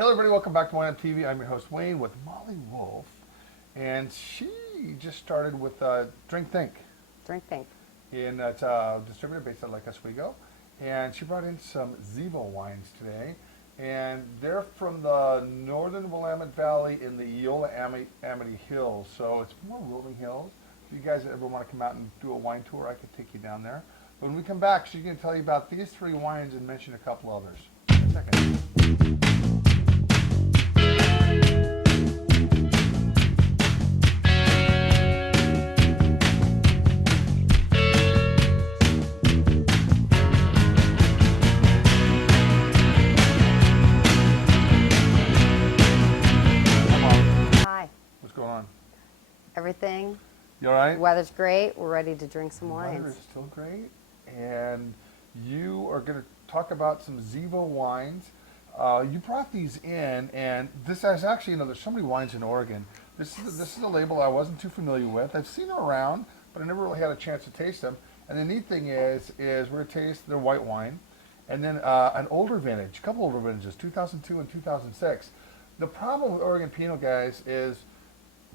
Hey everybody, welcome back to WineupTV. I'm your host Wayne with Molly Wolf, and she just started with Drink Think. Drink Think. And it's a distributor based out of Lake Oswego, and she brought in some Zivo wines today, and they're from the northern Willamette Valley in the Eola Amity Hills, so it's more rolling hills. If you guys ever want to come out and do a wine tour, I could take you down there. But when we come back, she's going to tell you about these three wines and mention a couple others. In a second. What's going on? Everything. You all right? Weather's great. We're ready to drink some Weather wines. is still great, and you are going to talk about some Zivo wines. You brought these in, and this is actually, there's so many wines in Oregon. This is a label I wasn't too familiar with. I've seen them around, but I never really had a chance to taste them. And the neat thing is we're going to taste their white wine, and then an older vintage, a couple older vintages, 2002 and 2006. The problem with Oregon Pinot, guys, is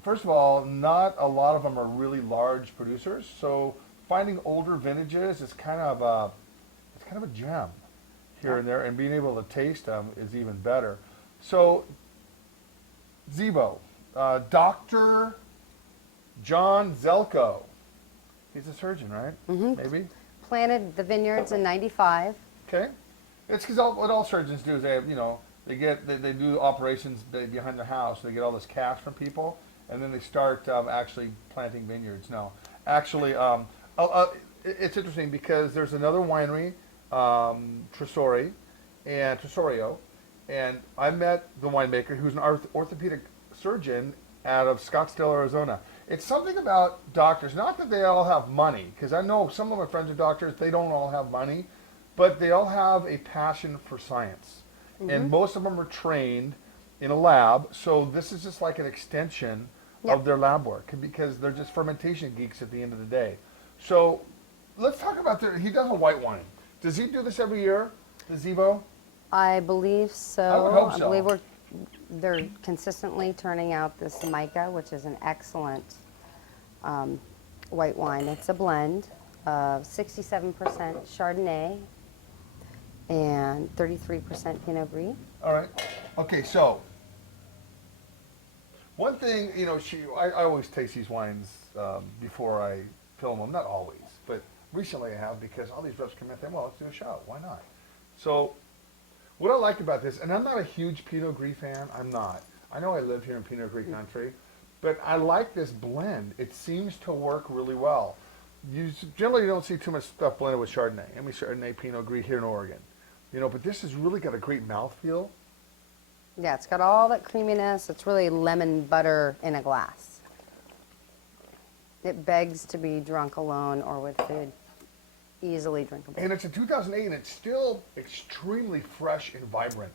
first of all, not a lot of them are really large producers, so finding older vintages is kind of a gem here and there, and being able to taste them is even better. So, Zivo, Dr. John Zelko, he's a surgeon, right? Mm-hmm. Maybe? Planted the vineyards in '95. Okay. It's because what all surgeons do is they have, they do operations behind their house. They get all this cash from people, and then they start actually planting vineyards. No, actually, it's interesting because there's another winery, Tresorio, and I met the winemaker who's an orthopedic surgeon out of Scottsdale, Arizona. It's something about doctors, not that they all have money, because I know some of my friends are doctors, they don't all have money, but they all have a passion for science. Mm-hmm. And most of them are trained in a lab, so this is just like an extension of their lab work, because they're just fermentation geeks at the end of the day. So let's talk about he does a white wine. Does he do this every year, the Zivo? I believe so. I would hope so. I believe they're consistently turning out this Mica, which is an excellent white wine. It's a blend of 67% Chardonnay and 33% Pinot Gris. All right. Okay, so one thing, I always taste these wines before I film them. Not always, but recently I have, because all these reps come in and say, well, let's do a shot. Why not? So what I like about this, and I'm not a huge Pinot Gris fan. I'm not. I know I live here in Pinot Gris country, but I like this blend. It seems to work really well. You generally don't see too much stuff blended with Chardonnay. I mean, Chardonnay, Pinot Gris here in Oregon. But this has really got a great mouthfeel. Yeah, it's got all that creaminess. It's really lemon butter in a glass. It begs to be drunk alone or with food. Easily drinkable. And it's a 2008, and it's still extremely fresh and vibrant.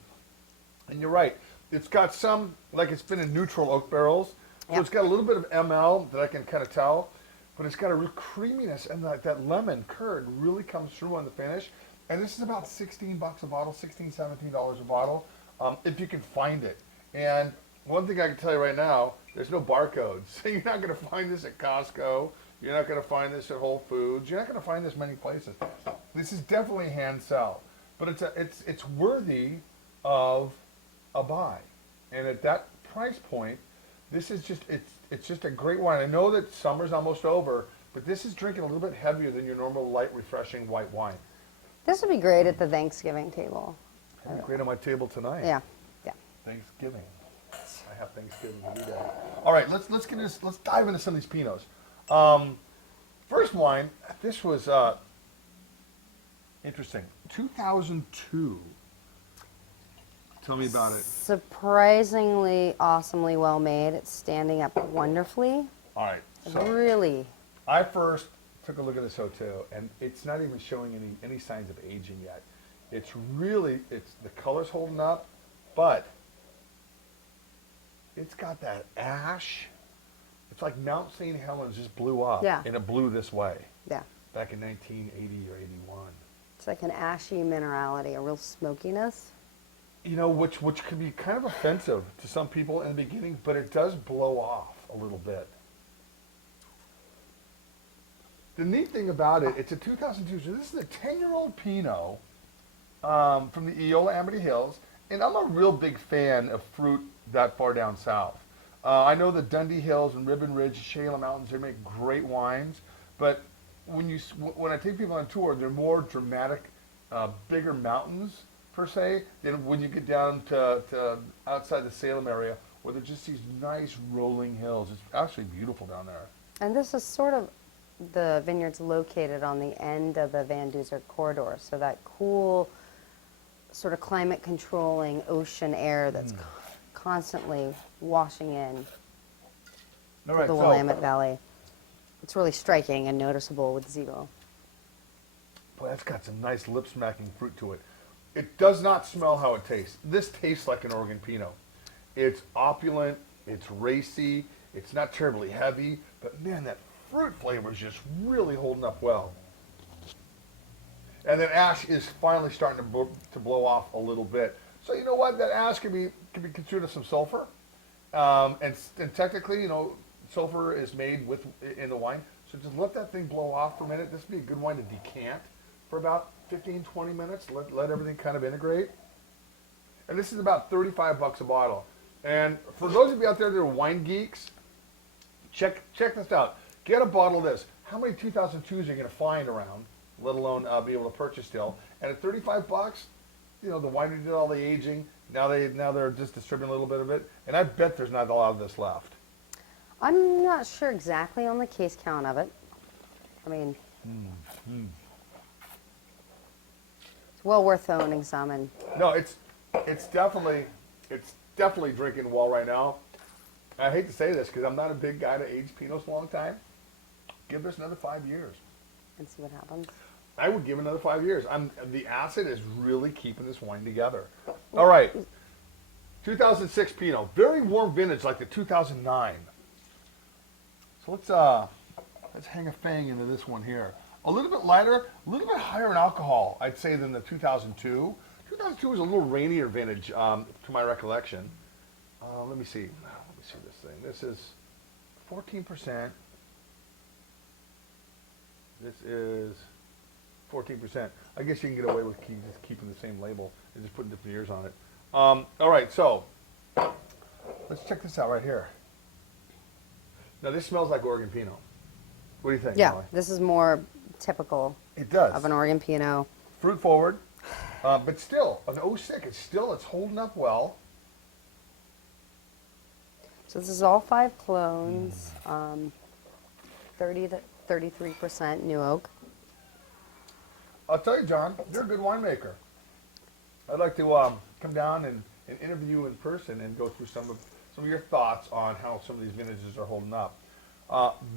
And you're right. It's got some, like it's been in neutral oak barrels. So it's got a little bit of ML that I can kind of tell. But it's got a real creaminess, and that lemon curd really comes through on the finish. And this is about $16 a bottle, $16, $17 a bottle, if you can find it. And one thing I can tell you right now, there's no barcodes. So you're not going to find this at Costco. You're not going to find this at Whole Foods. You're not going to find this many places. This is definitely a hand sell. But it's worthy of a buy. And at that price point, this is it's just a great wine. I know that summer's almost over, but this is drinking a little bit heavier than your normal light, refreshing white wine. This would be great at the Thanksgiving table. It'd be great on my table tonight. Yeah. Thanksgiving. I have Thanksgiving every day. All right, let's dive into some of these Pinots. First wine, this was interesting. 2002. Tell me about it. Surprisingly, awesomely well made. It's standing up wonderfully. All right. So Really. I first took a look at this hotel, and it's not even showing any signs of aging yet. It's the color's holding up, but it's got that ash. It's like Mount St. Helens just blew up, and it blew this way. Yeah. Back in 1980 or 81. It's like an ashy minerality, a real smokiness. you know, which can be kind of offensive to some people in the beginning, but it does blow off a little bit. The neat thing about it, it's a 2002, so this is a 10-year-old Pinot from the Eola Amity Hills, and I'm a real big fan of fruit that far down south. I know the Dundee Hills and Ribbon Ridge, Shayla Mountains, they make great wines, but when I take people on tour, they're more dramatic, bigger mountains per se than when you get down to outside the Salem area, where they're just these nice rolling hills. It's actually beautiful down there. And this is sort of the vineyard's located on the end of the Van Duzer corridor, so that cool, sort of climate controlling ocean air that's constantly washing in All right, the so Willamette Valley. It's really striking and noticeable with Zivo. boy, that's got some nice lip-smacking fruit to it. It does not smell how it tastes. This tastes like an Oregon Pinot. It's opulent, it's racy, it's not terribly heavy, but man, that fruit flavor is just really holding up well. And then ash is finally starting to blow off a little bit. So you know what? That ash can be considered some sulfur, and technically, you know, sulfur is made in the wine. So just let that thing blow off for a minute. This would be a good wine to decant for about 15, 20 minutes. Let everything kind of integrate. And this is about $35 a bottle. And for those of you out there that are wine geeks, check this out. Get a bottle of this. How many 2002s are you going to find around, let alone be able to purchase still? And at $35, you know, the winery did all the aging. Now they're just distributing a little bit of it. And I bet there's not a lot of this left. I'm not sure exactly on the case count of it. I mean, it's well worth owning some. And No, it's definitely drinking well right now. I hate to say this because I'm not a big guy to age Pinots a long time. Give this another 5 years. and see what happens. I would give another 5 years. The acid is really keeping this wine together. All right, 2006 Pinot, very warm vintage like the 2009. So let's hang a fang into this one here. A little bit lighter, a little bit higher in alcohol, I'd say, than the 2002. 2002 was a little rainier vintage, to my recollection. Let me see this thing. This is 14%. This is 14%. I guess you can get away with just keeping the same label and just putting different years on it. All right, so let's check this out right here. Now this smells like Oregon Pinot. What do you think, Yeah, Molly? this is more typical It does. of an Oregon Pinot. Fruit forward, but still an 06. It's holding up well. So this is all 5 clones, 30 to 33% new oak. I'll tell you, John, you're a good winemaker. I'd like to come down and interview you in person and go through some of your thoughts on how some of these vintages are holding up.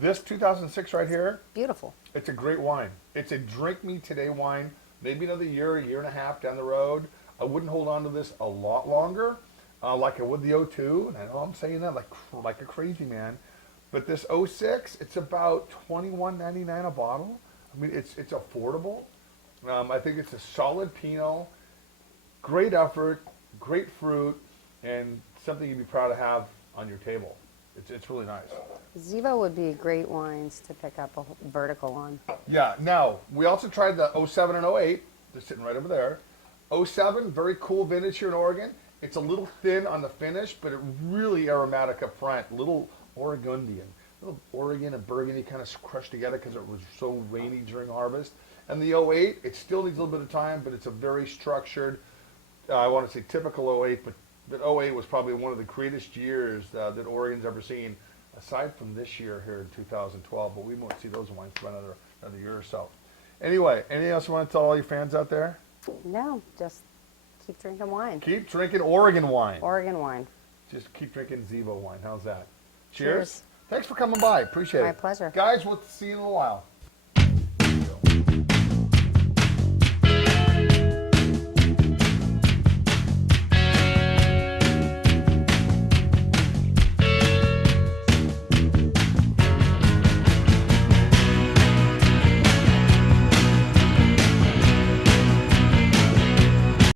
This 2006 right here, Beautiful. it's a great wine. It's a drink me today wine. Maybe another year and a half down the road. I wouldn't hold on to this a lot longer, like I would the 02. And I know I'm saying that like a crazy man. But this 06, it's about $21.99 a bottle. I mean, it's affordable. I think it's a solid Pinot. Great effort, great fruit, and something you'd be proud to have on your table. It's really nice. Zivo would be great wines to pick up a vertical on. Yeah, now, we also tried the 07 and 08. They're sitting right over there. 07, very cool vintage here in Oregon. It's a little thin on the finish, but it really aromatic up front. Little Oregonian. Little Oregon and Burgundy kind of crushed together because it was so rainy during harvest. And the 08, it still needs a little bit of time, but it's a very structured, I want to say typical 08, but 08 was probably one of the greatest years that Oregon's ever seen, aside from this year here in 2012, but we won't see those wines for another year or so. Anyway, anything else you want to tell all your fans out there? No, just keep drinking wine. Keep drinking Oregon wine. Oregon wine. Just keep drinking Zivo wine. How's that? Cheers. Thanks for coming by. Appreciate it. My pleasure. Guys, we'll see you in a little while.